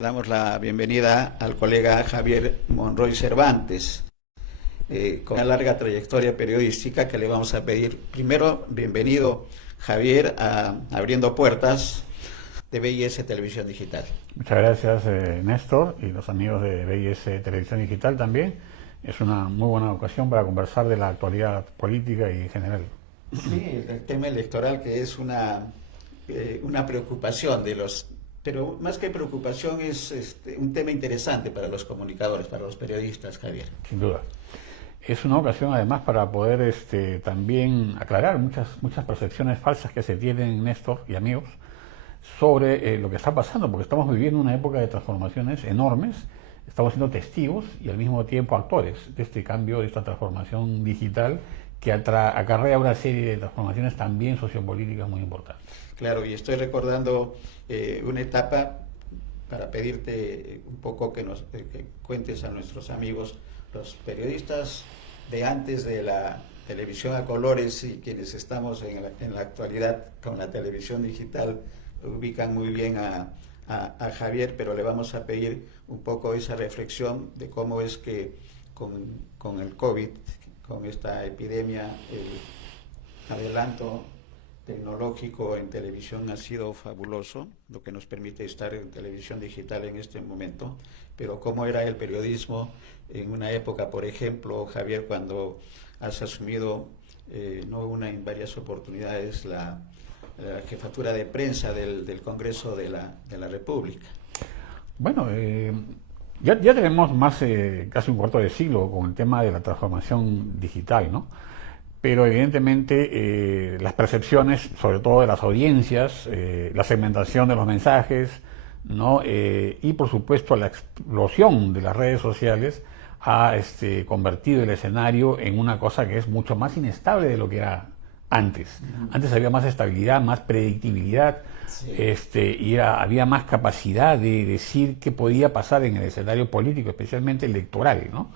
Damos la bienvenida al colega Javier Monroy Cervantes, con una larga trayectoria periodística que le vamos a pedir. Primero, bienvenido Javier a Abriendo Puertas de BIS Televisión Digital. Muchas gracias Néstor y los amigos de BIS Televisión Digital también. Es una muy buena ocasión para conversar de la actualidad política y general. Sí, el tema electoral, que es una preocupación de los... Pero más que preocupación es un tema interesante para los comunicadores, para los periodistas, Javier. Sin duda. Es una ocasión además para poder también aclarar muchas percepciones falsas que se tienen, Néstor y amigos, sobre lo que está pasando, porque estamos viviendo una época de transformaciones enormes, estamos siendo testigos y al mismo tiempo actores de este cambio, de esta transformación digital que acarrea una serie de transformaciones también sociopolíticas muy importantes. Claro, y estoy recordando una etapa para pedirte un poco que cuentes a nuestros amigos, los periodistas de antes de la televisión a colores y quienes estamos en la actualidad con la televisión digital ubican muy bien a Javier, pero le vamos a pedir un poco esa reflexión de cómo es que con el COVID, con esta epidemia, el adelanto tecnológico en televisión ha sido fabuloso, lo que nos permite estar en televisión digital en este momento, pero cómo era el periodismo en una época, por ejemplo, Javier, cuando has asumido no una en varias oportunidades la jefatura de prensa del Congreso de la República. Bueno, ya tenemos más casi un cuarto de siglo con el tema de la transformación digital, ¿no? Pero evidentemente las percepciones, sobre todo de las audiencias, la segmentación de los mensajes, ¿no? Y por supuesto la explosión de las redes sociales ha convertido el escenario en una cosa que es mucho más inestable de lo que era antes. Antes había más estabilidad, más predictibilidad, sí. Había más capacidad de decir qué podía pasar en el escenario político, especialmente electoral, ¿no?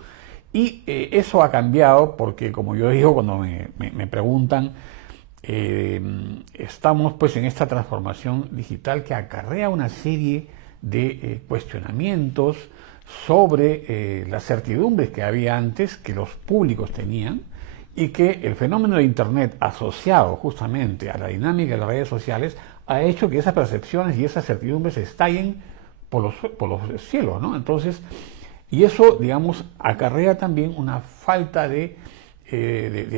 Y eso ha cambiado porque, como yo digo cuando me preguntan, estamos pues en esta transformación digital que acarrea una serie de cuestionamientos sobre las certidumbres que había antes, que los públicos tenían, y que el fenómeno de Internet asociado justamente a la dinámica de las redes sociales ha hecho que esas percepciones y esas certidumbres estallen por los cielos, ¿no? Entonces, y eso, digamos, acarrea también una falta de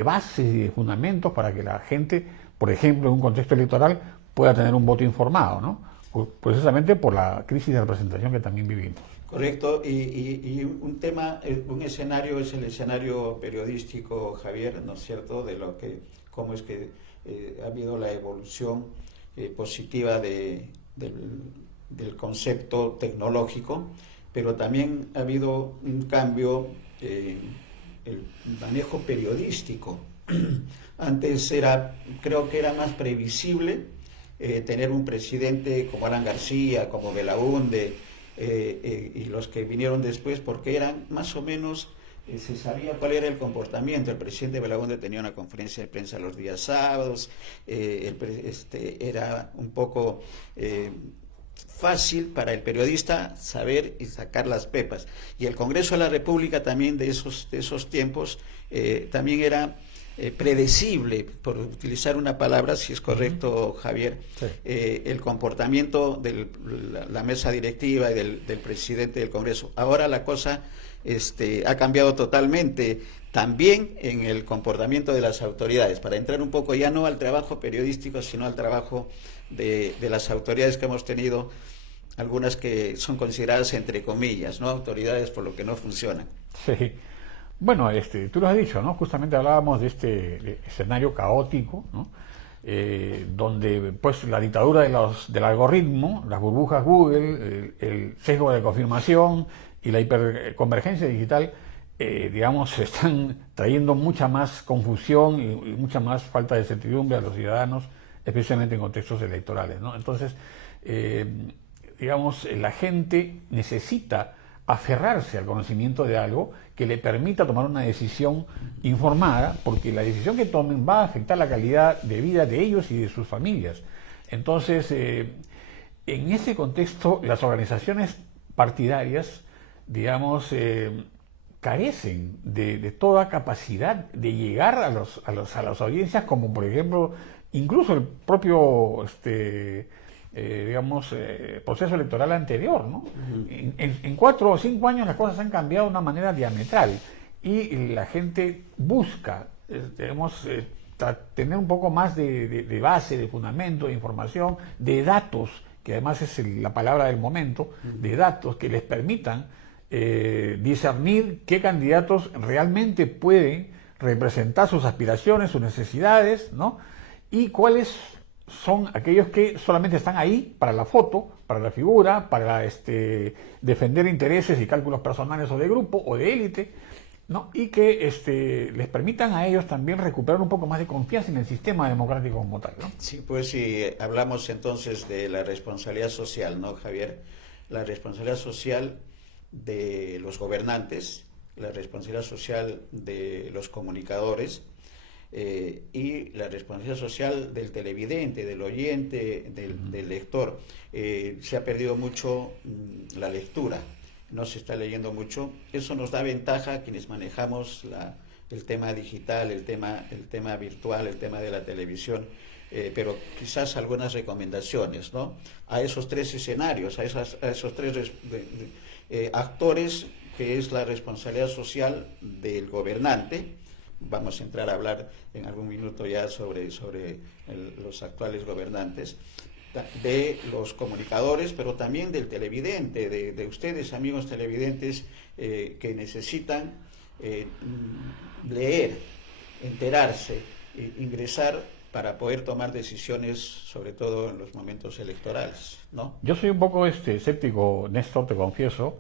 bases y de fundamentos para que la gente, por ejemplo, en un contexto electoral, pueda tener un voto informado, ¿no? Precisamente por la crisis de representación que también vivimos. Correcto, y un tema, un escenario es el escenario periodístico, Javier, ¿no es cierto?, de cómo es que ha habido la evolución positiva del concepto tecnológico, pero también ha habido un cambio en el manejo periodístico. Antes creo que era más previsible tener un presidente como Alan García, como Belaúnde, y los que vinieron después, porque eran más o menos, se sabía cuál era el comportamiento. El presidente Belaúnde tenía una conferencia de prensa los días sábados, era un poco fácil para el periodista saber y sacar las pepas. Y el Congreso de la República también de esos tiempos también era predecible, por utilizar una palabra, si es correcto, Javier, sí. El comportamiento de la mesa directiva y del presidente del Congreso. Ahora la cosa ha cambiado totalmente, también en el comportamiento de las autoridades, para entrar un poco ya no al trabajo periodístico, sino al trabajo de las autoridades que hemos tenido, algunas que son consideradas entre comillas, ¿no?, autoridades por lo que no funcionan. Sí. Bueno, tú lo has dicho, ¿no? Justamente hablábamos de escenario caótico, ¿no? Donde pues la dictadura del algoritmo, las burbujas Google, el sesgo de confirmación y la hiperconvergencia digital, digamos, están trayendo mucha más confusión y mucha más falta de certidumbre a los ciudadanos, especialmente en contextos electorales, ¿no? Entonces, digamos, la gente necesita aferrarse al conocimiento de algo que le permita tomar una decisión informada, porque la decisión que tomen va a afectar la calidad de vida de ellos y de sus familias. Entonces, en ese contexto, las organizaciones partidarias, digamos, carecen de toda capacidad de llegar a las audiencias, como por ejemplo, incluso el propio proceso electoral anterior, ¿no? En 4 o 5 años las cosas han cambiado de una manera diametral y la gente busca, tener un poco más de base, de fundamento, de información, de datos, que además es la palabra del momento, de datos que les permitan discernir qué candidatos realmente pueden representar sus aspiraciones, sus necesidades, ¿no? Y cuáles son aquellos que solamente están ahí para la foto, para la figura, para defender intereses y cálculos personales o de grupo o de élite, ¿no? Y que les permitan a ellos también recuperar un poco más de confianza en el sistema democrático como tal, ¿no? Sí, pues si hablamos entonces de la responsabilidad social, ¿no, Javier? La responsabilidad social de los gobernantes, la responsabilidad social de los comunicadores, y la responsabilidad social del televidente, del oyente, del lector. Se ha perdido mucho la lectura, no se está leyendo mucho. Eso nos da ventaja a quienes manejamos el tema digital, el tema virtual, el tema de la televisión, pero quizás algunas recomendaciones, ¿no? A esos 3 escenarios, a esos 3 actores, que es la responsabilidad social del gobernante. Vamos a entrar a hablar en algún minuto ya sobre los actuales gobernantes, de los comunicadores, pero también del televidente, de ustedes, amigos televidentes, que necesitan leer, enterarse, ingresar para poder tomar decisiones, sobre todo en los momentos electorales, ¿no? Yo soy un poco escéptico, Néstor, te confieso,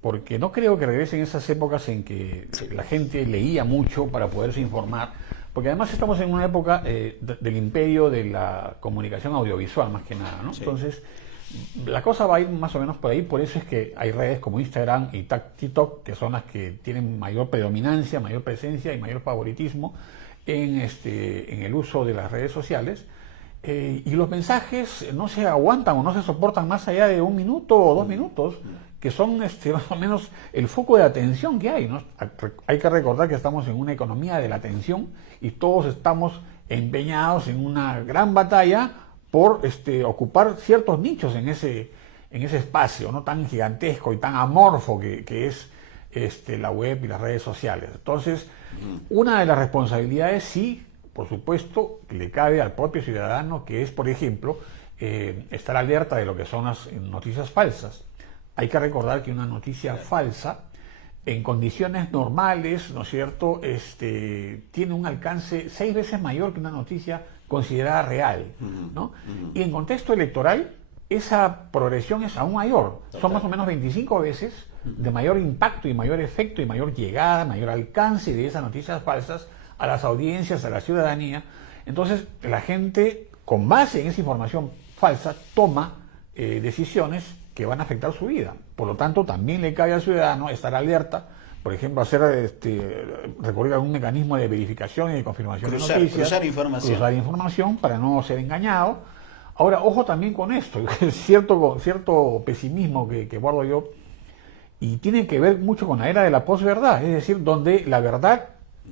porque no creo que regresen esas épocas en que la gente leía mucho para poderse informar, porque además estamos en una época del imperio de la comunicación audiovisual, más que nada, ¿no? Sí. Entonces, la cosa va a ir más o menos por ahí, por eso es que hay redes como Instagram y TikTok, que son las que tienen mayor predominancia, mayor presencia y mayor favoritismo en el uso de las redes sociales, y los mensajes no se aguantan o no se soportan más allá de 1 minuto o 2 minutos, que son más o menos el foco de atención que hay, ¿no? Hay que recordar que estamos en una economía de la atención y todos estamos empeñados en una gran batalla por ocupar ciertos nichos en ese espacio, ¿no? Tan gigantesco y tan amorfo que es la web y las redes sociales. Entonces, una de las responsabilidades, sí, por supuesto, le cabe al propio ciudadano, que es, por ejemplo, estar alerta de lo que son las noticias falsas. Hay que recordar que una noticia falsa, en condiciones normales, ¿no es cierto?, tiene un alcance 6 veces mayor que una noticia considerada real, ¿no? Y en contexto electoral, esa progresión es aún mayor. Son más o menos 25 veces de mayor impacto y mayor efecto y mayor llegada, mayor alcance de esas noticias falsas a las audiencias, a la ciudadanía. Entonces, la gente, con base en esa información falsa, toma decisiones que van a afectar su vida. Por lo tanto, también le cabe al ciudadano estar alerta, por ejemplo, recurrir a algún mecanismo de verificación y de confirmación de noticias. Cruzar información para no ser engañado. Ahora, ojo también con esto, cierto pesimismo que guardo yo, y tiene que ver mucho con la era de la posverdad, es decir, donde la verdad,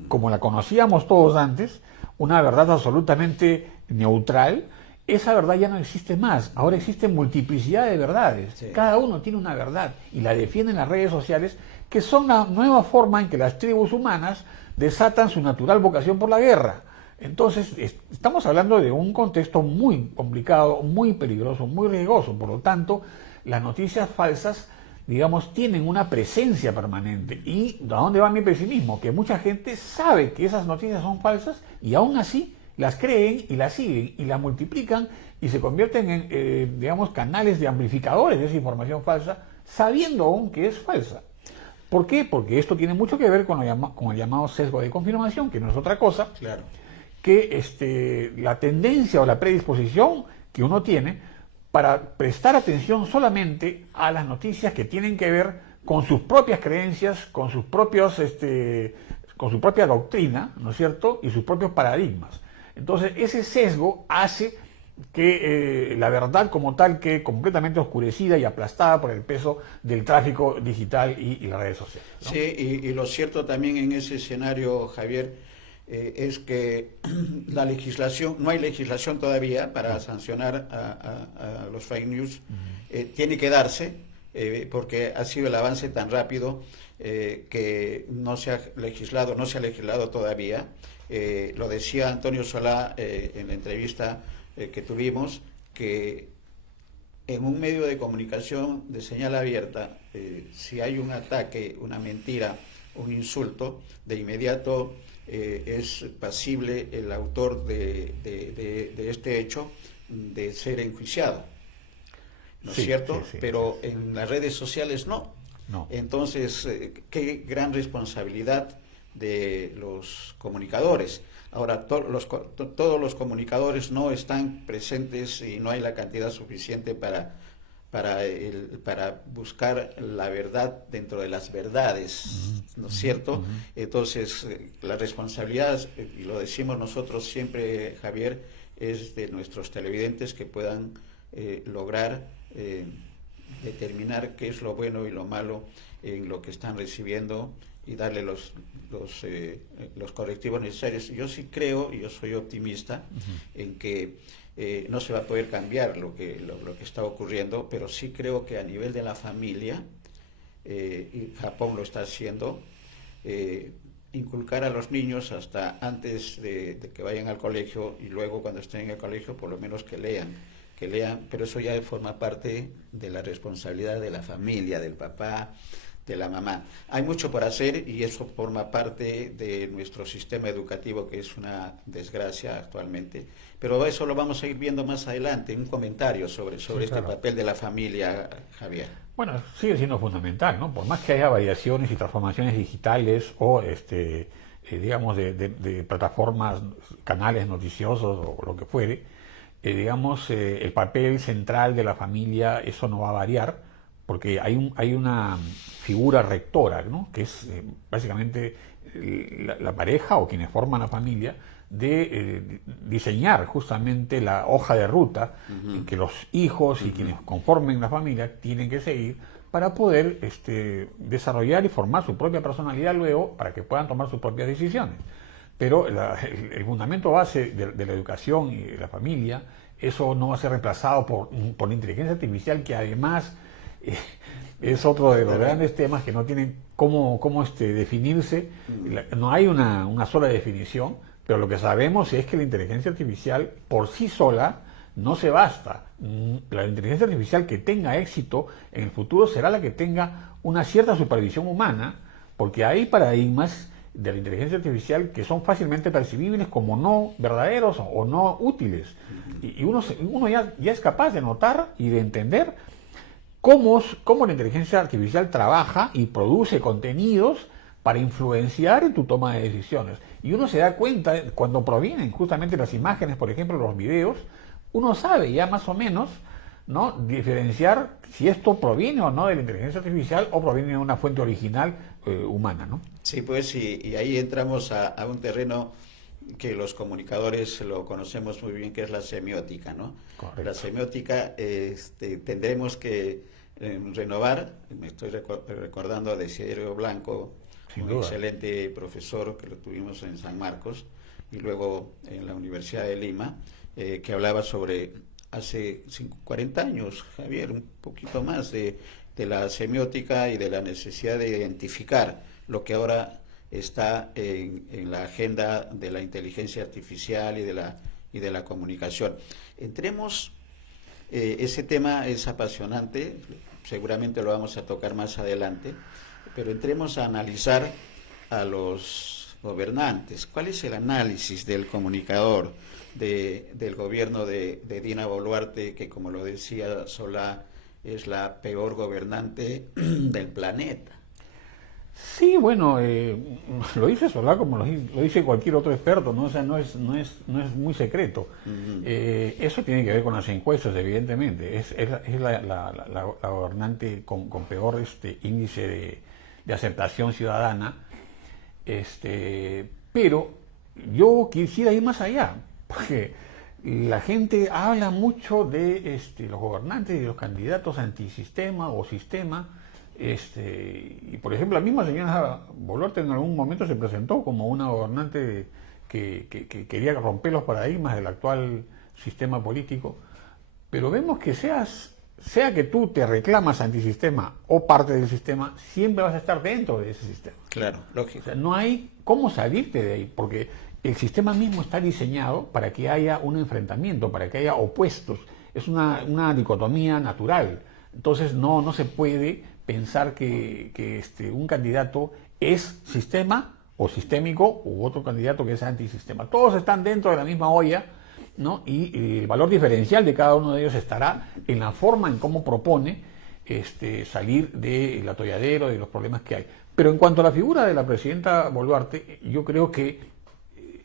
como la conocíamos todos antes, una verdad absolutamente neutral, esa verdad ya no existe más. Ahora existe multiplicidad de verdades. Sí. Cada uno tiene una verdad y la defienden las redes sociales, que son la nueva forma en que las tribus humanas desatan su natural vocación por la guerra. Entonces, estamos hablando de un contexto muy complicado, muy peligroso, muy riesgoso. Por lo tanto, las noticias falsas, digamos, tienen una presencia permanente. ¿Y a dónde va mi pesimismo? Que mucha gente sabe que esas noticias son falsas y aún así las creen y las siguen y las multiplican y se convierten en, digamos, canales de amplificadores de esa información falsa, sabiendo aún que es falsa. ¿Por qué? Porque esto tiene mucho que ver con el llamado sesgo de confirmación, que no es otra cosa, claro, que la tendencia o la predisposición que uno tiene para prestar atención solamente a las noticias que tienen que ver con sus propias creencias, con sus propios, con su propia doctrina, ¿no es cierto?, y sus propios paradigmas. Entonces, ese sesgo hace que la verdad como tal quede completamente oscurecida y aplastada por el peso del tráfico digital y las redes sociales, ¿no? Sí, y lo cierto también en ese escenario, Javier, es que la legislación, no hay legislación todavía para sancionar a los fake news. Tiene que darse, porque ha sido el avance tan rápido que no se ha legislado todavía. Lo decía Antonio Solá en la entrevista que tuvimos, que en un medio de comunicación de señal abierta, si hay un ataque, una mentira, un insulto, de inmediato es pasible el autor de este hecho de ser enjuiciado, ¿no es cierto? Pero en las redes sociales no. Entonces, qué gran responsabilidad de los comunicadores. Ahora, todos los comunicadores no están presentes y no hay la cantidad suficiente para buscar la verdad dentro de las verdades, ¿no es cierto? Entonces, la responsabilidad, y lo decimos nosotros siempre, Javier, es de nuestros televidentes que puedan lograr determinar qué es lo bueno y lo malo en lo que están recibiendo y darle los correctivos necesarios. Yo sí creo, y yo soy optimista, en que no se va a poder cambiar lo que está ocurriendo, pero sí creo que a nivel de la familia, y Japón lo está haciendo, inculcar a los niños hasta antes de que vayan al colegio, y luego cuando estén en el colegio por lo menos que lean, pero eso ya forma parte de la responsabilidad de la familia, del papá, de la mamá. Hay mucho por hacer y eso forma parte de nuestro sistema educativo, que es una desgracia actualmente, pero eso lo vamos a ir viendo más adelante. Un comentario sobre este papel de la familia, Javier. Bueno, sigue siendo fundamental, ¿no? Por más que haya variaciones y transformaciones digitales o digamos de plataformas, canales noticiosos o lo que fuere, digamos el papel central de la familia, eso no va a variar, porque hay una figura rectora, ¿no? Que es básicamente la pareja o quienes forman la familia, de diseñar justamente la hoja de ruta que los hijos y quienes conformen la familia tienen que seguir para poder desarrollar y formar su propia personalidad luego, para que puedan tomar sus propias decisiones. Pero el fundamento base de la educación y de la familia, eso no va a ser reemplazado por la inteligencia artificial, que además es otro de los grandes temas que no tienen cómo definirse. No hay una sola definición, pero lo que sabemos es que la inteligencia artificial por sí sola no se basta. La inteligencia artificial que tenga éxito en el futuro será la que tenga una cierta supervisión humana, porque hay paradigmas de la inteligencia artificial que son fácilmente percibibles como no verdaderos o no útiles. Y uno ya es capaz de notar y de entender cómo la inteligencia artificial trabaja y produce contenidos para influenciar en tu toma de decisiones. Y uno se da cuenta cuando provienen justamente las imágenes, por ejemplo, los videos, uno sabe ya más o menos, ¿no?, diferenciar si esto proviene o no de la inteligencia artificial o proviene de una fuente original humana, ¿no? Sí, pues, y ahí entramos a un terreno que los comunicadores lo conocemos muy bien, que es la semiótica, ¿no? Correcto. La semiótica tendremos que renovar. Me estoy recordando a Desiderio Blanco, un excelente profesor que lo tuvimos en San Marcos y luego en la Universidad de Lima, que hablaba sobre hace 40 años, Javier, un poquito más, de la semiótica y de la necesidad de identificar lo que ahora está en la agenda de la inteligencia artificial y de la comunicación. Entremos, ese tema es apasionante, seguramente lo vamos a tocar más adelante, pero entremos a analizar a los gobernantes. ¿Cuál es el análisis del comunicador, del gobierno de Dina Boluarte, que, como lo decía Solá, es la peor gobernante del planeta? Sí, bueno, lo dice Solá como lo dice cualquier otro experto, ¿no? O sea, no es muy secreto. Eso tiene que ver con las encuestas, evidentemente. Es la gobernante con peor índice de aceptación ciudadana. Pero yo quisiera ir más allá, porque la gente habla mucho de los gobernantes y los candidatos antisistema o sistema. Y por ejemplo, la misma señora Boluarte en algún momento se presentó como una gobernante que quería romper los paradigmas del actual sistema político. Pero vemos que sea que tú te reclamas antisistema o parte del sistema, siempre vas a estar dentro de ese sistema. Claro, lógico. O sea, no hay cómo salirte de ahí, porque el sistema mismo está diseñado para que haya un enfrentamiento, para que haya opuestos. Es una dicotomía natural. Entonces no se puede pensar que un candidato es sistema o sistémico u otro candidato que es antisistema. Todos están dentro de la misma olla, ¿no? Y el valor diferencial de cada uno de ellos estará en la forma en cómo propone salir del atolladero, de los problemas que hay. Pero en cuanto a la figura de la presidenta Boluarte, yo creo que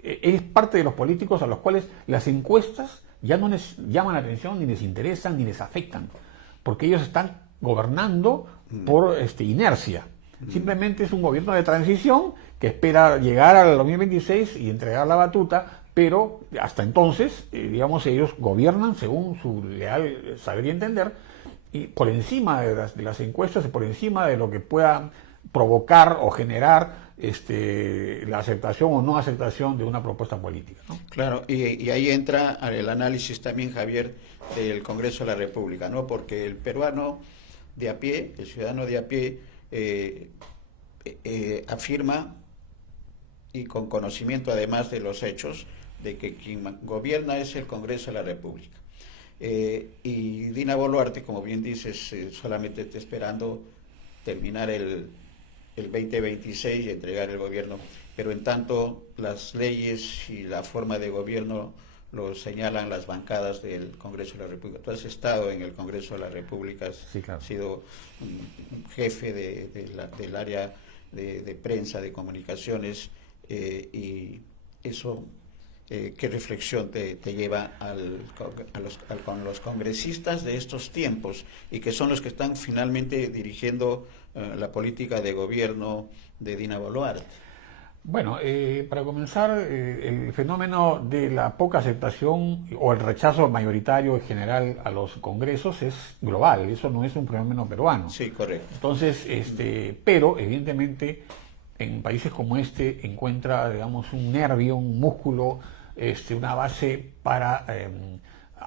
es parte de los políticos a los cuales las encuestas ya no les llaman la atención, ni les interesan, ni les afectan, porque ellos están gobernando por inercia. Simplemente es un gobierno de transición que espera llegar al 2026 y entregar la batuta, pero hasta entonces, digamos, ellos gobiernan según su leal saber y entender, y por encima de las encuestas y por encima de lo que pueda provocar o generar la aceptación o no aceptación de una propuesta política, ¿no? Claro, y ahí entra el análisis también, Javier, del Congreso de la República, ¿no? Porque el peruano de a pie, el ciudadano de a pie, afirma, y con conocimiento además de los hechos, de que quien gobierna es el Congreso de la República. Y Dina Boluarte, como bien dices, solamente está esperando terminar el 2026 y entregar el gobierno, pero en tanto las leyes y la forma de gobierno lo señalan las bancadas del Congreso de la República. Tú has estado en el Congreso de la República, Sí, claro. has sido un jefe del área de prensa, de comunicaciones, y eso, ¿qué reflexión te lleva con los congresistas de estos tiempos y que son los que están finalmente dirigiendo la política de gobierno de Dina Boluarte? Bueno, para comenzar, el fenómeno de la poca aceptación o el rechazo mayoritario en general a los congresos es global, eso no es un fenómeno peruano. Sí, correcto. Entonces, pero evidentemente en países como encuentra, digamos, un nervio, un músculo, una base para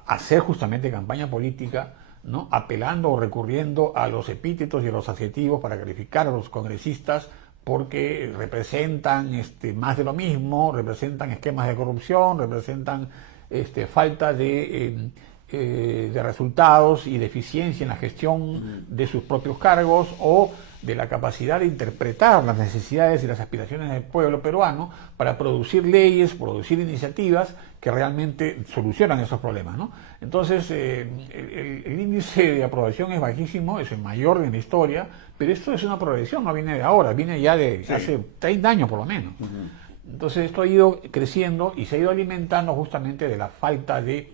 hacer justamente campaña política, ¿no? Apelando o recurriendo a los epítetos y a los adjetivos para calificar a los congresistas porque representan más de lo mismo, representan esquemas de corrupción, representan falta de resultados y de eficiencia en la gestión de sus propios cargos o de la capacidad de interpretar las necesidades y las aspiraciones del pueblo peruano para producir leyes, producir iniciativas que realmente solucionan esos problemas, ¿no? Entonces, el índice de aprobación es bajísimo, es el mayor en la historia, pero esto es una progresión, no viene de ahora, viene ya de hace 30 años por lo menos. Entonces, esto ha ido creciendo y se ha ido alimentando justamente de la falta de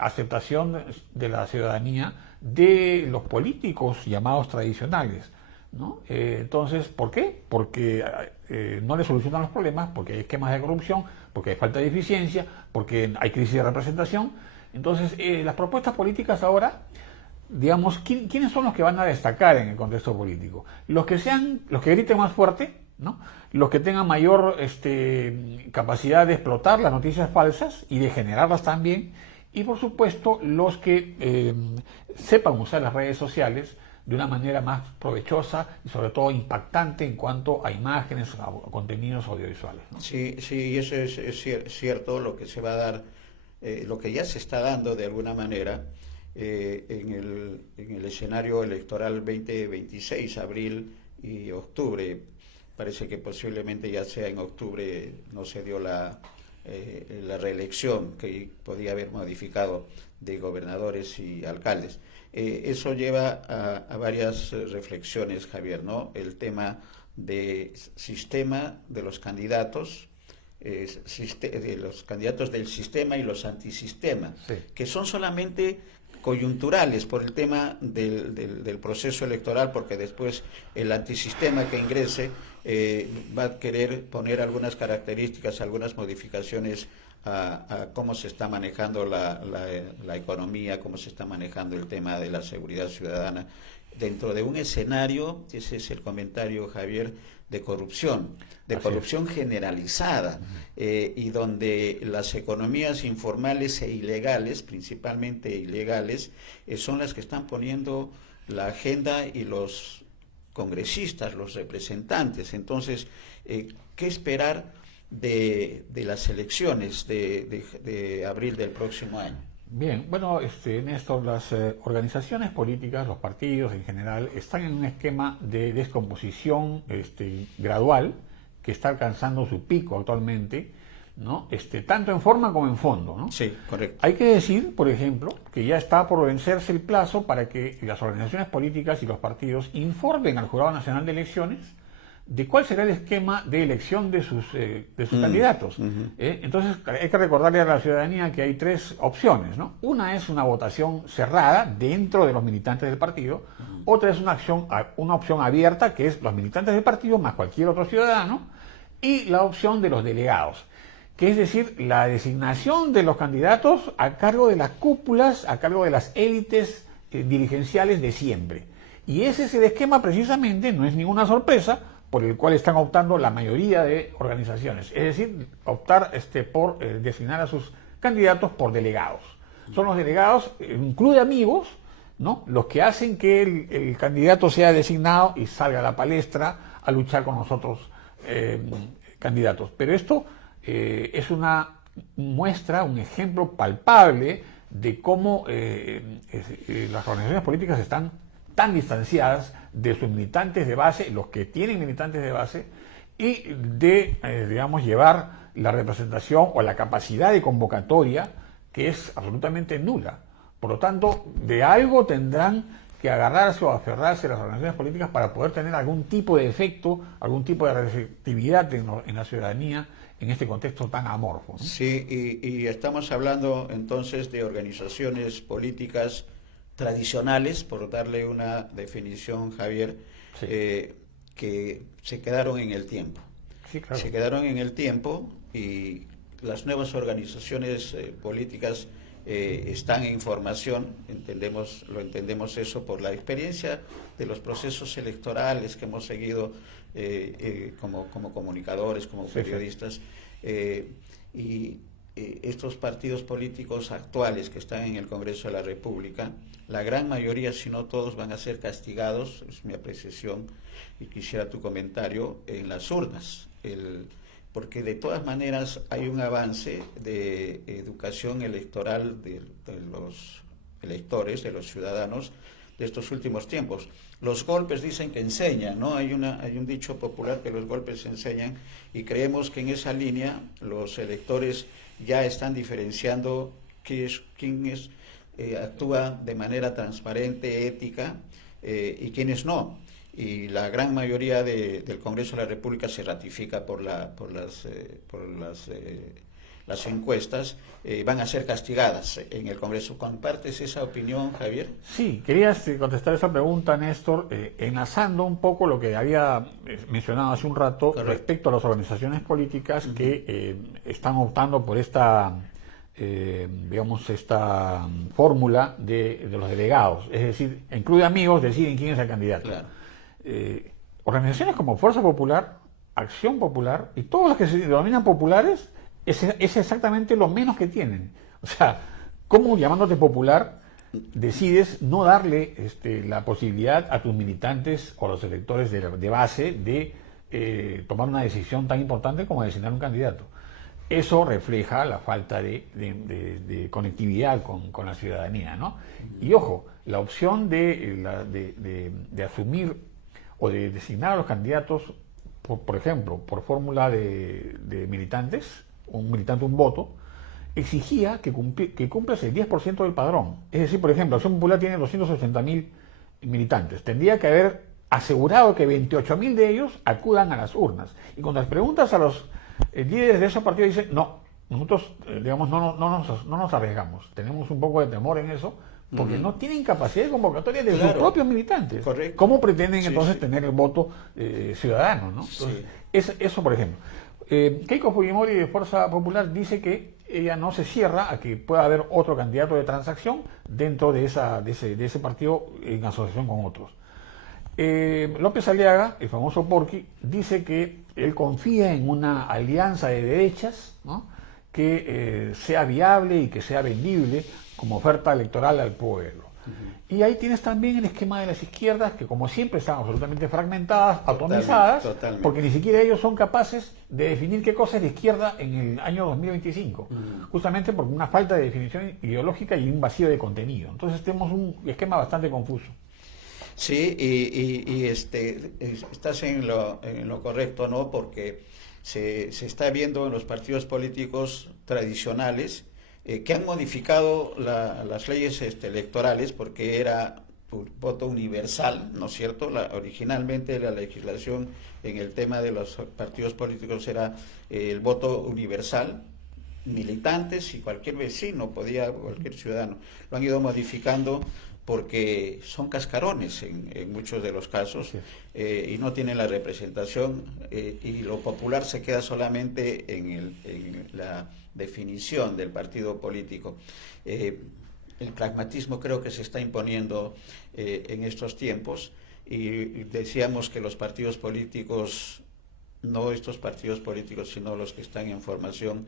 aceptación de la ciudadanía de los políticos llamados tradicionales, ¿no? Entonces, ¿por qué? Porque no le solucionan los problemas, porque hay esquemas de corrupción, porque hay falta de eficiencia, porque hay crisis de representación. Entonces, las propuestas políticas ahora, digamos, ¿quiénes son los que van a destacar en el contexto político? Los que griten más fuerte, ¿no? Los que tengan mayor capacidad de explotar las noticias falsas y de generarlas también, y por supuesto los que sepan usar las redes sociales de una manera más provechosa y sobre todo impactante en cuanto a imágenes, a contenidos audiovisuales, ¿no? Sí, sí, eso es cierto, lo que se va a dar, lo que ya se está dando de alguna manera en el escenario electoral 2026, abril y octubre. Parece que posiblemente ya sea en octubre, no se dio la reelección que podía haber modificado de gobernadores y alcaldes. Eso lleva a varias reflexiones, Javier, ¿no? El tema de sistema de los candidatos, de los candidatos del sistema y los antisistemas, sí, que son solamente coyunturales por el tema del proceso electoral, porque después el antisistema que ingrese va a querer poner algunas características, algunas modificaciones a cómo se está manejando la economía, cómo se está manejando el tema de la seguridad ciudadana, dentro de un escenario, ese es el comentario, Javier, de corrupción generalizada, y donde las economías informales e ilegales, principalmente ilegales, son las que están poniendo la agenda y los congresistas, los representantes. Entonces, ¿qué esperar de las elecciones de abril del próximo año? Bien, bueno, Néstor, las organizaciones políticas, los partidos en general, están en un esquema de descomposición gradual que está alcanzando su pico actualmente, ¿no? Tanto en forma como en fondo, ¿no? Sí, correcto. Hay que decir, por ejemplo, que ya está por vencerse el plazo para que las organizaciones políticas y los partidos informen al Jurado Nacional de Elecciones de cuál será el esquema de elección de sus candidatos. Entonces hay que recordarle a la ciudadanía que hay tres opciones, ¿no? Una es una votación cerrada dentro de los militantes del partido, otra es una opción abierta, que es los militantes del partido más cualquier otro ciudadano, y la opción de los delegados, que es decir, la designación de los candidatos a cargo de las cúpulas, a cargo de las élites dirigenciales de siempre. Y ese es el esquema precisamente, no es ninguna sorpresa, por el cual están optando la mayoría de organizaciones, es decir, optar por designar a sus candidatos por delegados. Son los delegados, un club de amigos, ¿no?, los que hacen que el candidato sea designado y salga a la palestra a luchar con los otros candidatos. Pero esto es una muestra, un ejemplo palpable de cómo las organizaciones políticas están tan distanciadas de sus militantes de base, los que tienen militantes de base, y de, llevar la representación o la capacidad de convocatoria, que es absolutamente nula. Por lo tanto, de algo tendrán que agarrarse o aferrarse las organizaciones políticas para poder tener algún tipo de efecto, algún tipo de receptividad en la ciudadanía en este contexto tan amorfo, ¿no? Sí, y estamos hablando entonces de organizaciones políticas tradicionales, por darle una definición, Javier, sí, que se quedaron en el tiempo. Sí, claro. Se quedaron en el tiempo y las nuevas organizaciones políticas están en formación, lo entendemos eso por la experiencia de los procesos electorales que hemos seguido como comunicadores, como periodistas, y estos partidos políticos actuales que están en el Congreso de la República, la gran mayoría, si no todos, van a ser castigados, es mi apreciación, y quisiera tu comentario, en las urnas, porque de todas maneras hay un avance de educación electoral de los electores, de los ciudadanos, de estos últimos tiempos. Los golpes dicen que enseñan, ¿no? Hay un dicho popular que los golpes enseñan, y creemos que en esa línea los electores ya están diferenciando quién actúa de manera transparente, ética, y quiénes no. Y la gran mayoría del Congreso de la República se ratifica por las encuestas, van a ser castigadas en el Congreso. ¿Compartes esa opinión, Javier? Sí, quería contestar esa pregunta, Néstor, enlazando un poco lo que había mencionado hace un rato. Correcto. Respecto a las organizaciones políticas que están optando por esta fórmula de los delegados, es decir, en club de amigos deciden quién es el candidato. Claro. Organizaciones como Fuerza Popular, Acción Popular y todas las que se denominan populares es exactamente lo menos que tienen. O sea, ¿cómo llamándote popular decides no darle la posibilidad a tus militantes o a los electores de base de tomar una decisión tan importante como designar un candidato? Eso refleja la falta de conectividad con la ciudadanía, ¿no? Y ojo, la opción de asumir o de designar a los candidatos, por ejemplo, por fórmula de militantes, un militante un voto, exigía que cumplas el 10% del padrón. Es decir, por ejemplo, Acción Popular tiene 280.000 militantes. Tendría que haber asegurado que 28.000 de ellos acudan a las urnas. Y cuando les preguntas a los líderes de esos partidos, dicen, no, nosotros no nos arriesgamos. Tenemos un poco de temor en eso, porque no tienen capacidad de convocatoria de sus propios militantes. Correcto. ¿Cómo pretenden entonces tener el voto ciudadano, ¿no? Entonces, eso, por ejemplo. Keiko Fujimori de Fuerza Popular dice que ella no se cierra a que pueda haber otro candidato de transacción dentro de ese partido en asociación con otros. López Aliaga, el famoso Porqui, dice que él confía en una alianza de derechas, ¿no?, que sea viable y que sea vendible como oferta electoral al pueblo. Y ahí tienes también el esquema de las izquierdas, que como siempre están absolutamente fragmentadas, atomizadas, porque ni siquiera ellos son capaces de definir qué cosa es de izquierda en el año 2025, justamente por una falta de definición ideológica y un vacío de contenido. Entonces tenemos un esquema bastante confuso. Sí, estás en lo correcto, ¿no? Porque se está viendo en los partidos políticos tradicionales que han modificado las leyes electorales, porque era voto universal, ¿no es cierto? Originalmente la legislación en el tema de los partidos políticos era el voto universal, militantes y cualquier vecino cualquier ciudadano. Lo han ido modificando porque son cascarones en muchos de los casos, y no tienen la representación, y lo popular se queda solamente en la definición del partido político. El pragmatismo creo que se está imponiendo en estos tiempos, y decíamos que los partidos políticos, no estos partidos políticos, sino los que están en formación,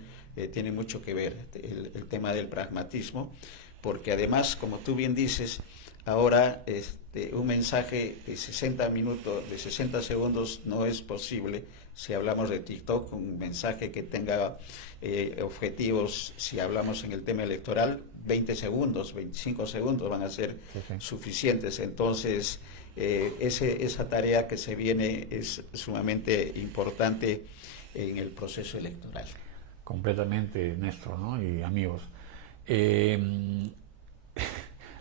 tienen mucho que ver el tema del pragmatismo, porque además, como tú bien dices, ahora un mensaje de 60 minutos, de 60 segundos no es posible. Si hablamos de TikTok, un mensaje que tenga objetivos, si hablamos en el tema electoral, 20 segundos, 25 segundos van a ser suficientes. Entonces, esa tarea que se viene es sumamente importante en el proceso electoral. Completamente, Néstor, ¿no? Y amigos.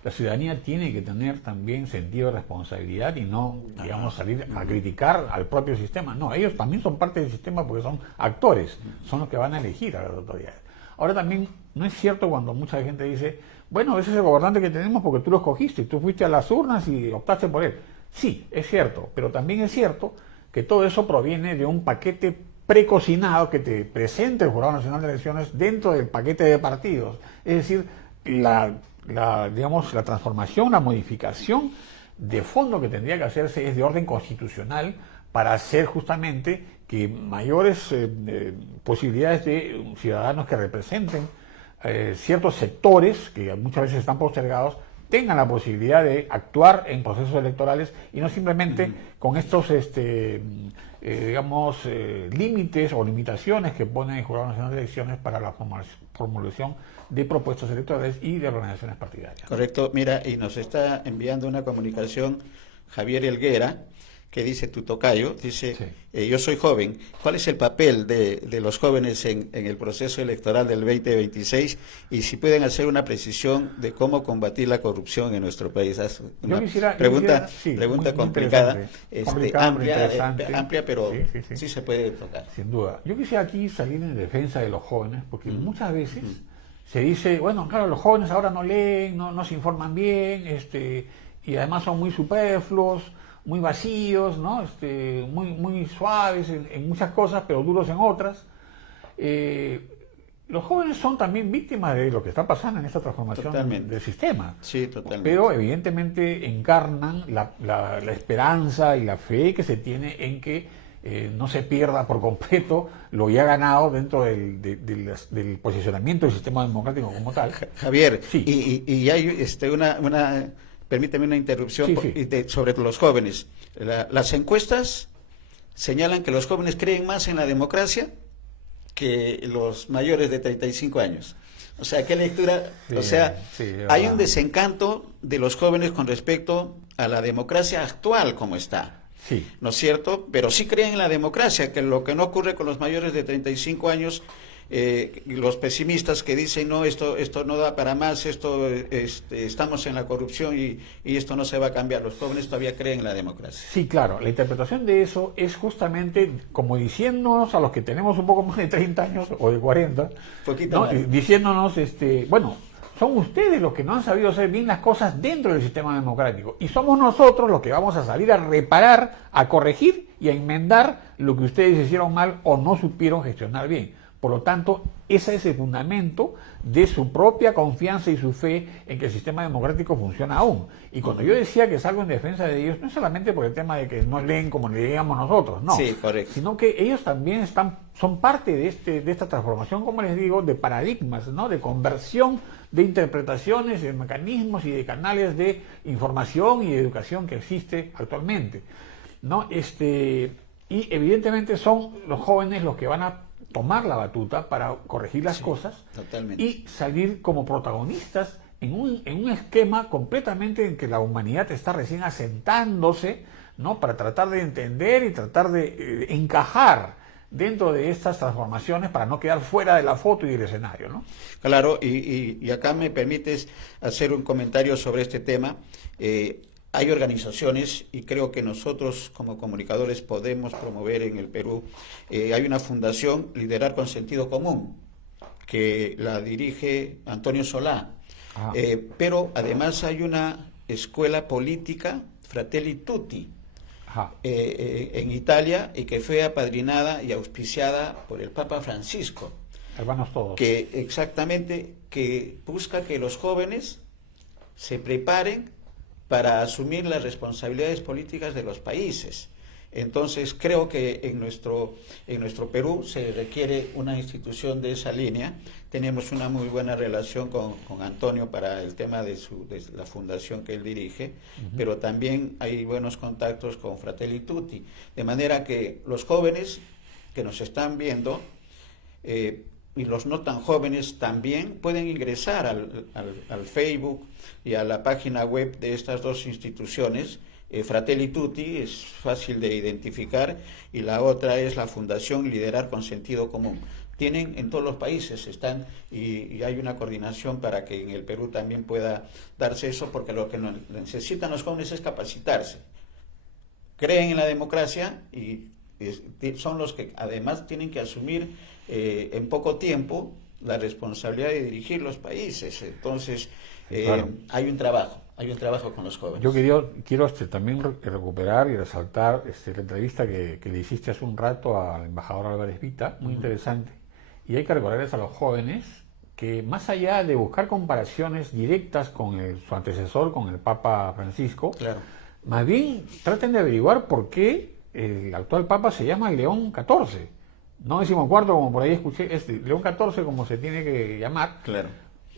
La ciudadanía tiene que tener también sentido de responsabilidad y no, digamos, salir a criticar al propio sistema. No, ellos también son parte del sistema porque son actores, son los que van a elegir a las autoridades. Ahora también, no es cierto cuando mucha gente dice, bueno, ese es el gobernante que tenemos porque tú lo escogiste, tú fuiste a las urnas y optaste por él. Sí, es cierto, pero también es cierto que todo eso proviene de un paquete precocinado que te presenta el Jurado Nacional de Elecciones dentro del paquete de partidos. Es decir, la transformación, la modificación de fondo que tendría que hacerse es de orden constitucional para hacer justamente que mayores posibilidades de ciudadanos que representen ciertos sectores que muchas veces están postergados tengan la posibilidad de actuar en procesos electorales y no simplemente con estos límites o limitaciones que pone el Jurado Nacional de Elecciones para la formulación de propuestas electorales y de organizaciones partidarias. Correcto. Mira, y nos está enviando una comunicación Javier Helguera, que dice tu tocayo, dice, yo soy joven, ¿cuál es el papel de los jóvenes en el proceso electoral del 2026? Y si pueden hacer una precisión de cómo combatir la corrupción en nuestro país. Una pregunta complicada, amplia, pero sí se puede tocar. Sin duda. Yo quisiera aquí salir en defensa de los jóvenes, porque muchas veces se dice, bueno, claro, los jóvenes ahora no leen, no se informan bien, y además son muy superfluos, muy vacíos, ¿no? Muy suaves en muchas cosas, pero duros en otras. Los jóvenes son también víctimas de lo que está pasando en esta transformación del sistema. Sí, totalmente. Pero evidentemente encarnan la esperanza y la fe que se tiene en que no se pierda por completo lo ya ganado dentro del posicionamiento del sistema democrático como tal. Javier, y hay permíteme una interrupción sobre los jóvenes. Las encuestas señalan que los jóvenes creen más en la democracia que los mayores de 35 años. O sea, ¿qué lectura? Hay un desencanto de los jóvenes con respecto a la democracia actual como está. Sí. ¿No es cierto? Pero sí creen en la democracia, que lo que no ocurre con los mayores de 35 años, los pesimistas que dicen, no, esto no da para más, estamos en la corrupción y esto no se va a cambiar. Los jóvenes todavía creen en la democracia. Sí, claro. La interpretación de eso es justamente como diciéndonos a los que tenemos un poco más de 30 años o de 40, ¿no? Diciéndonos, bueno, son ustedes los que no han sabido hacer bien las cosas dentro del sistema democrático y somos nosotros los que vamos a salir a reparar, a corregir y a enmendar lo que ustedes hicieron mal o no supieron gestionar bien. Por lo tanto, ese es el fundamento de su propia confianza y su fe en que el sistema democrático funciona aún. Y cuando yo decía que salgo en defensa de ellos, no es solamente por el tema de que no leen como leíamos nosotros, no, sí, correcto, sino que ellos también son parte de esta transformación, como les digo, de paradigmas, ¿no? De conversión de interpretaciones, de mecanismos y de canales de información y de educación que existe actualmente, ¿no? Y evidentemente son los jóvenes los que van a tomar la batuta para corregir las cosas totalmente. Y salir como protagonistas en un esquema completamente en que la humanidad está recién asentándose, ¿no? Para tratar de entender y tratar de encajar dentro de estas transformaciones para no quedar fuera de la foto y del escenario, ¿no? Claro, y acá me permites hacer un comentario sobre este tema. Hay organizaciones y creo que nosotros como comunicadores podemos promover en el Perú. Hay una fundación, Liderar con Sentido Común, que la dirige Antonio Solá. Pero además hay una escuela política, Fratelli Tutti, en Italia, y que fue apadrinada y auspiciada por el Papa Francisco. Hermanos todos. Que exactamente, que busca que los jóvenes se preparen para asumir las responsabilidades políticas de los países. Entonces creo que en nuestro Perú se requiere una institución de esa línea. Tenemos una muy buena relación con Antonio para el tema de la fundación que él dirige, pero también hay buenos contactos con Fratelli Tutti, de manera que los jóvenes que nos están viendo y los no tan jóvenes también pueden ingresar al Facebook y a la página web de estas dos instituciones. Fratelli Tutti es fácil de identificar y la otra es la Fundación Liderar con Sentido Común. Tienen en todos los países, están y hay una coordinación para que en el Perú también pueda darse eso, porque lo que necesitan los jóvenes es capacitarse. Creen en la democracia y son los que además tienen que asumir en poco tiempo la responsabilidad de dirigir los países. Entonces claro, hay un trabajo con los jóvenes. Yo quiero también recuperar y resaltar la entrevista que le hiciste hace un rato al embajador Álvarez Vita, muy interesante, y hay que recordarles a los jóvenes que más allá de buscar comparaciones directas con su antecesor, con el Papa Francisco, claro, más bien traten de averiguar por qué el actual Papa se llama León XIV. No 14, como por ahí escuché, León XIV como se tiene que llamar. Claro.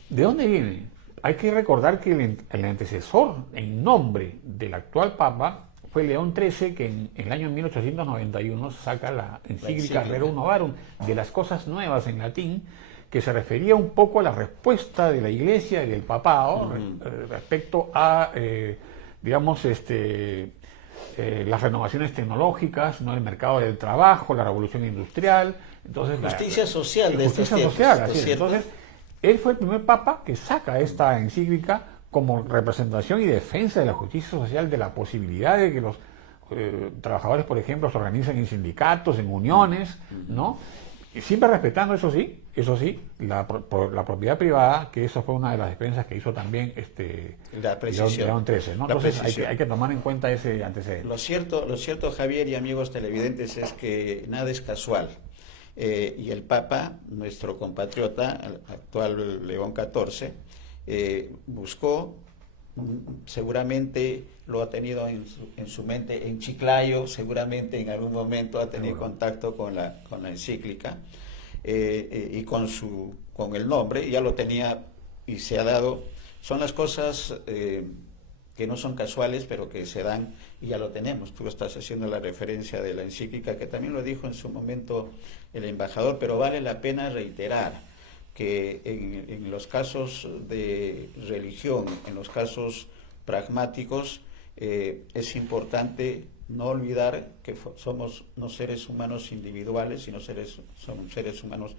¿De dónde viene? Hay que recordar que el antecesor en nombre del actual Papa fue León XIII, que en el año 1891 saca la encíclica Rerum Novarum, de las cosas nuevas en latín, que se refería un poco a la respuesta de la Iglesia y del papado respecto a, las renovaciones tecnológicas, ¿no? El mercado del trabajo, la revolución industrial. Entonces, justicia social de estos tiempos. Entonces, él fue el primer papa que saca esta encíclica como representación y defensa de la justicia social, de la posibilidad de que los trabajadores, por ejemplo, se organicen en sindicatos, en uniones, ¿no? Y siempre respetando, eso sí, la propiedad privada, que eso fue una de las defensas que hizo también León XIII, ¿no? Entonces hay que tomar en cuenta ese antecedente. Lo cierto, Javier y amigos televidentes, es que nada es casual. Y el Papa, nuestro compatriota, el actual León XIV, buscó, seguramente lo ha tenido en su mente, en Chiclayo, seguramente en algún momento ha tenido contacto con la encíclica y con el nombre, ya lo tenía y se ha dado. Son las cosas que no son casuales, pero que se dan y ya lo tenemos. Tú estás haciendo la referencia de la encíclica, que también lo dijo en su momento el embajador, pero vale la pena reiterar que en los casos de religión, en los casos pragmáticos, es importante no olvidar que somos no seres humanos individuales, sino somos seres humanos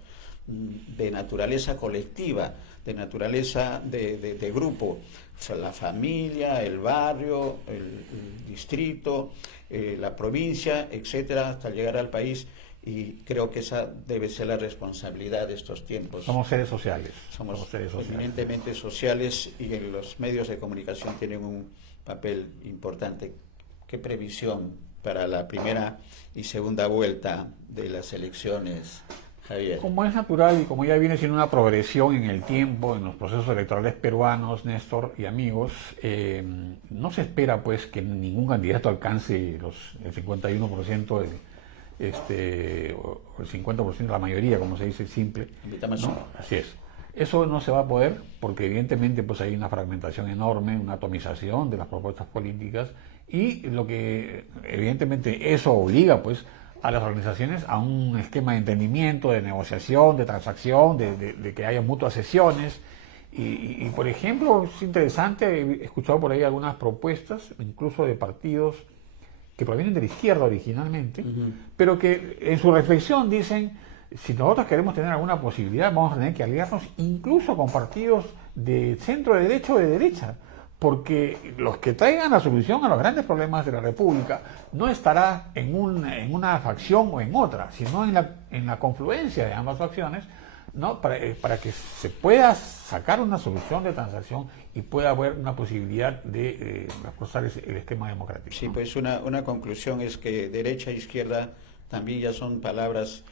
de naturaleza colectiva, de naturaleza de grupo. O sea, la familia, el barrio, el distrito, la provincia, etcétera, hasta llegar al país. Y creo que esa debe ser la responsabilidad de estos tiempos. Somos seres sociales. Somos eminentemente sociales, y los medios de comunicación tienen un papel importante. ¿Qué previsión para la primera y segunda vuelta de las elecciones, Javier? Como es natural y como ya viene siendo una progresión en el tiempo, en los procesos electorales peruanos, Néstor y amigos, no se espera pues que ningún candidato alcance el 51% o el 50% de la mayoría, como se dice simple. ¿No? Así es. Eso no se va a poder porque evidentemente pues hay una fragmentación enorme, una atomización de las propuestas políticas y lo que evidentemente eso obliga pues a las organizaciones a un esquema de entendimiento, de negociación, de transacción, de que haya mutuas sesiones. Y, por ejemplo, es interesante, he escuchado por ahí algunas propuestas, incluso de partidos que provienen de la izquierda originalmente, pero que en su reflexión dicen, si nosotros queremos tener alguna posibilidad, vamos a tener que aliarnos incluso con partidos de centro de derecha o de derecha, porque los que traigan la solución a los grandes problemas de la República no estará en una facción o en otra, sino en la confluencia de ambas facciones, ¿no? Para que se pueda sacar una solución de transacción y pueda haber una posibilidad de reforzar el esquema democrático. Sí, ¿no? pues una conclusión es que derecha e izquierda también ya son palabras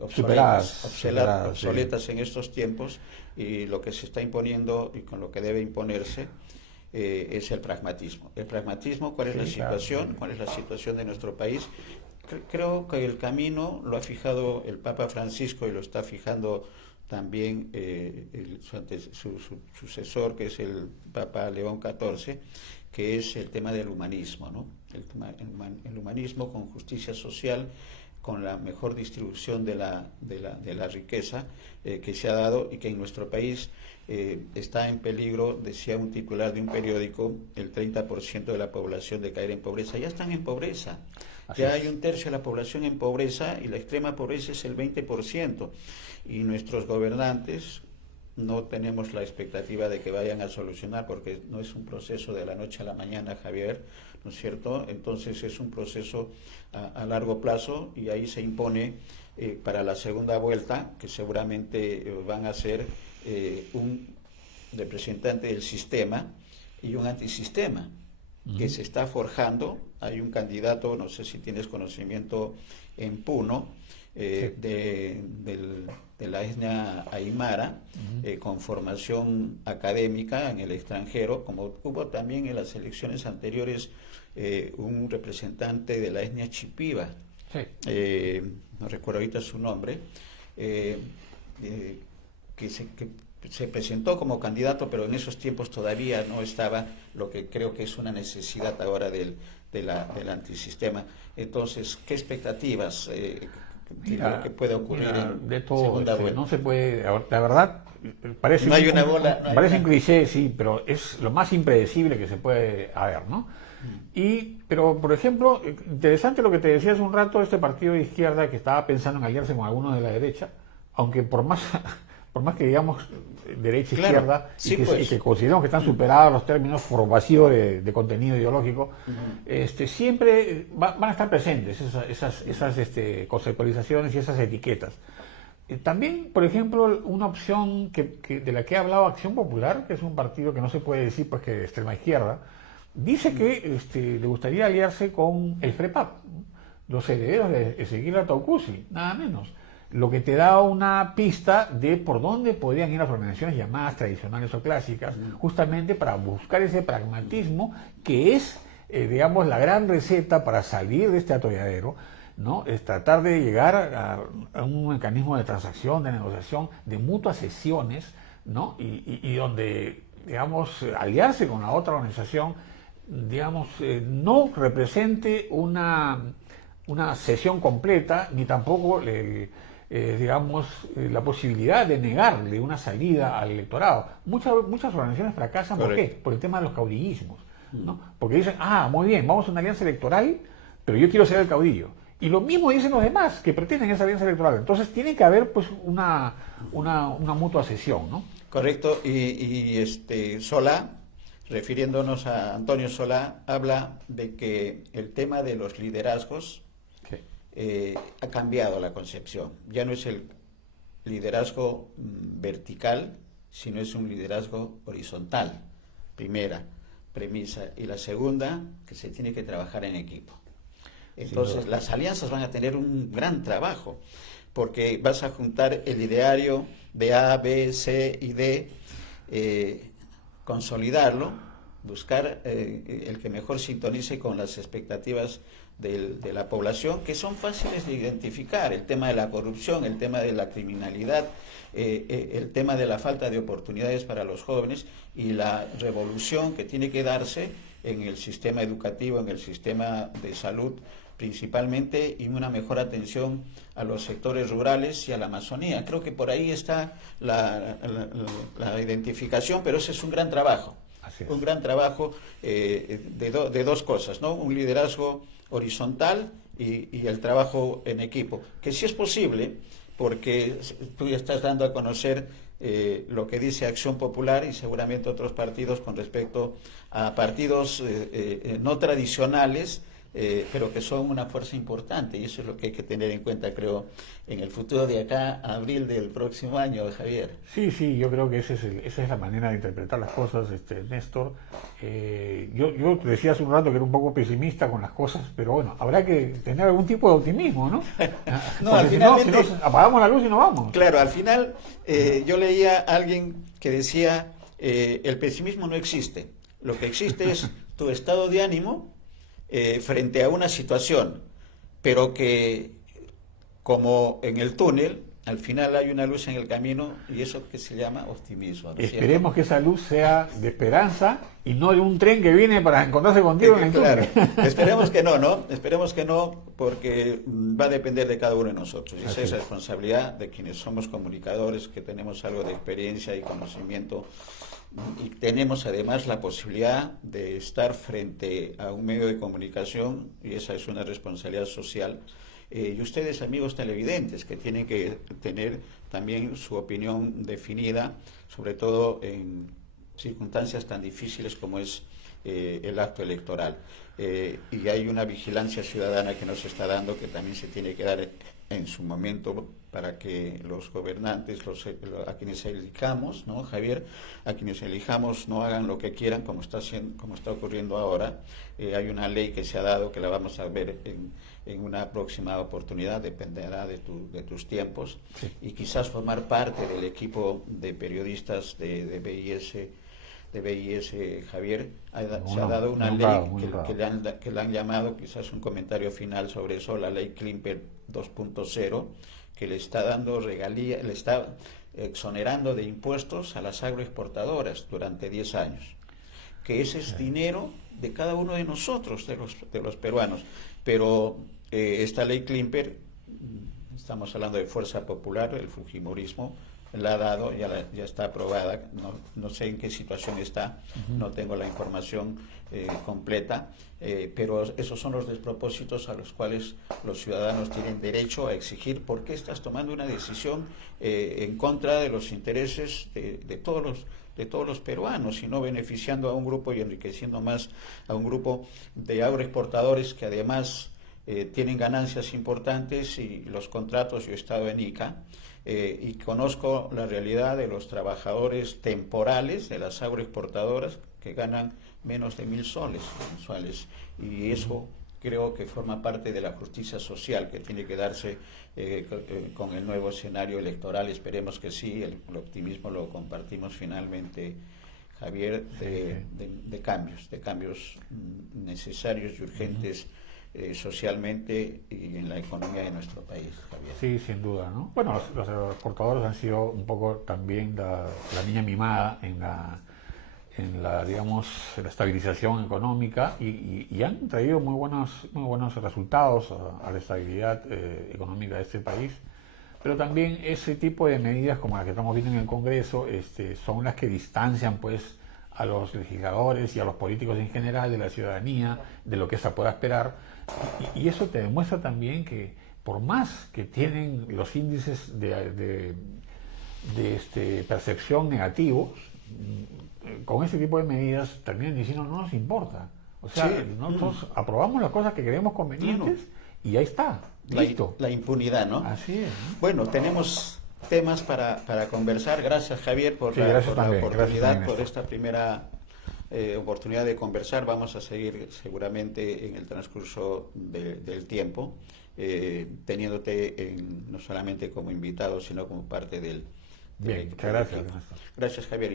obsoletas sí. En estos tiempos, y lo que se está imponiendo y con lo que debe imponerse es el pragmatismo. El pragmatismo, ¿cuál es la situación? Claro. ¿Cuál es la situación de nuestro país? Creo que el camino lo ha fijado el Papa Francisco y lo está fijando también su sucesor, que es el Papa León XIV, que es el tema del humanismo, ¿no? El humanismo con justicia social, con la mejor distribución de la riqueza que se ha dado y que en nuestro país está en peligro, decía un titular de un periódico, el 30% de la población de caer en pobreza. Ya están en pobreza. Ya hay un tercio de la población en pobreza y la extrema pobreza es el 20%. Y nuestros gobernantes no tenemos la expectativa de que vayan a solucionar, porque no es un proceso de la noche a la mañana, Javier, ¿no es cierto? Entonces es un proceso a largo plazo y ahí se impone para la segunda vuelta, que seguramente van a ser un representante del sistema y un antisistema que se está forjando. Hay un candidato, no sé si tienes conocimiento, en Puno, de la etnia aymara, con formación académica en el extranjero, como hubo también en las elecciones anteriores un representante de la etnia chipiva, no recuerdo ahorita su nombre, que se presentó como candidato, pero en esos tiempos todavía no estaba lo que creo que es una necesidad ahora del antisistema. Entonces, ¿qué expectativas de lo que puede ocurrir de en todo segunda vuelta? No se puede, la verdad, parece no hay una bola, no parece un cliché, sí, pero es lo más impredecible que se puede haber, ¿no? Pero, por ejemplo, interesante lo que te decía hace un rato, este partido de izquierda que estaba pensando en aliarse con algunos de la derecha, aunque por más que digamos derecha, claro, izquierda, sí, y que consideramos que están superados los términos por vacío de contenido ideológico, siempre van a estar presentes esas conceptualizaciones y esas etiquetas. También, por ejemplo, una opción de la que ha hablado Acción Popular, que es un partido que no se puede decir pues que de extrema izquierda, dice que le gustaría aliarse con el FREPAP, los herederos de Ezequiel Ataucusi, nada menos. Lo que te da una pista de por dónde podrían ir las organizaciones llamadas tradicionales o clásicas, justamente para buscar ese pragmatismo que es, digamos, la gran receta para salir de este atolladero, ¿no? Es tratar de llegar a un mecanismo de transacción, de negociación, de mutuas sesiones, ¿no? Y donde, digamos, aliarse con la otra organización, digamos, no represente una sesión completa, ni tampoco la posibilidad de negarle una salida al electorado. Muchas organizaciones fracasan. ¿Por qué? Por el tema de los caudillismos, ¿no? Porque dicen, muy bien, vamos a una alianza electoral, pero yo quiero ser el caudillo. Y lo mismo dicen los demás que pretenden esa alianza electoral. Entonces tiene que haber pues una mutua cesión, ¿no? Correcto. Y Solá, refiriéndonos a Antonio Solá, habla de que el tema de los liderazgos ha cambiado la concepción. Ya no es el liderazgo vertical, sino es un liderazgo horizontal. Primera premisa. Y la segunda, que se tiene que trabajar en equipo. Entonces, las alianzas van a tener un gran trabajo, porque vas a juntar el ideario de A, B, C y D, consolidarlo, buscar el que mejor sintonice con las expectativas de la población, que son fáciles de identificar: el tema de la corrupción, el tema de la criminalidad, el tema de la falta de oportunidades para los jóvenes, y la revolución que tiene que darse en el sistema educativo, en el sistema de salud principalmente, y una mejor atención a los sectores rurales y a la Amazonía. Creo que por ahí está la identificación, pero ese es un gran trabajo. Un gran trabajo de dos cosas, ¿no? Un liderazgo horizontal y el trabajo en equipo, que sí es posible, porque tú ya estás dando a conocer lo que dice Acción Popular y seguramente otros partidos con respecto a partidos no tradicionales, pero que son una fuerza importante, y eso es lo que hay que tener en cuenta, creo, en el futuro de acá a abril del próximo año, Javier. Sí, yo creo que esa es la manera de interpretar las cosas, Néstor. Yo te decía hace un rato que era un poco pesimista con las cosas, pero bueno, habrá que tener algún tipo de optimismo, ¿no? No, al final, si no, apagamos la luz y nos vamos. Claro, al final yo leía a alguien que decía, el pesimismo no existe, lo que existe es tu estado de ánimo frente a una situación, pero que, como en el túnel, al final hay una luz en el camino, y eso que se llama optimismo, ¿no es cierto? Esperemos que esa luz sea de esperanza y no de un tren que viene para encontrarse contigo en el túnel. Claro, esperemos que no, esperemos que no, porque va a depender de cada uno de nosotros, y esa es responsabilidad de quienes somos comunicadores, que tenemos algo de experiencia y conocimiento, y tenemos además la posibilidad de estar frente a un medio de comunicación, y esa es una responsabilidad social. Y ustedes, amigos televidentes, que tienen que tener también su opinión definida, sobre todo en circunstancias tan difíciles como es el acto electoral. Y hay una vigilancia ciudadana que nos está dando, que también se tiene que dar en su momento, para que los gobernantes, a quienes elijamos, ¿no, Javier? A quienes elijamos no hagan lo que quieran, como está ocurriendo ahora. Hay una ley que se ha dado, que la vamos a ver en una próxima oportunidad, dependerá de tus tiempos, sí. Y quizás formar parte del equipo de periodistas de BIS, Javier. Se ha dado una ley que le han llamado, quizás un comentario final sobre eso, la ley Klimper 2.0, que le está dando regalía, le está exonerando de impuestos a las agroexportadoras durante 10 años, que ese es dinero de cada uno de nosotros, de los peruanos. Pero esta ley Klimper, estamos hablando de Fuerza Popular, el fujimorismo la ha dado, ya está aprobada, no sé en qué situación está, no tengo la información completa, pero esos son los despropósitos a los cuales los ciudadanos tienen derecho a exigir. ¿Por qué estás tomando una decisión en contra de los intereses de todos los peruanos, y no beneficiando a un grupo y enriqueciendo más a un grupo de agroexportadores que además tienen ganancias importantes? Y los contratos, yo he estado en Ica y conozco la realidad de los trabajadores temporales de las agroexportadoras, que ganan menos de 1.000 soles mensuales, y eso creo que forma parte de la justicia social que tiene que darse con el nuevo escenario electoral. Esperemos que sí, el optimismo lo compartimos finalmente, Javier, de cambios necesarios y urgentes socialmente y en la economía de nuestro país, Javier. Sí, sin duda, ¿no? Bueno, los exportadores han sido un poco también la niña mimada en la digamos, la estabilización económica, y han traído muy buenos resultados a la estabilidad económica de este país. Pero también ese tipo de medidas como las que estamos viendo en el Congreso son las que distancian, pues, a los legisladores y a los políticos en general de la ciudadanía, de lo que se pueda esperar, y eso te demuestra también que, por más que tienen los índices de percepción negativos, con ese tipo de medidas terminan diciendo no nos importa. O sea, sí, nosotros aprobamos las cosas que creemos convenientes y ahí está, listo. La impunidad, ¿no? Así es, ¿no? Bueno, tenemos temas para conversar. Gracias, Javier, por la oportunidad, por esta primera oportunidad de conversar. Vamos a seguir seguramente en el transcurso del tiempo, teniéndote no solamente como invitado, sino como parte del Bien, equipo. muchas gracias. Gracias, Javier.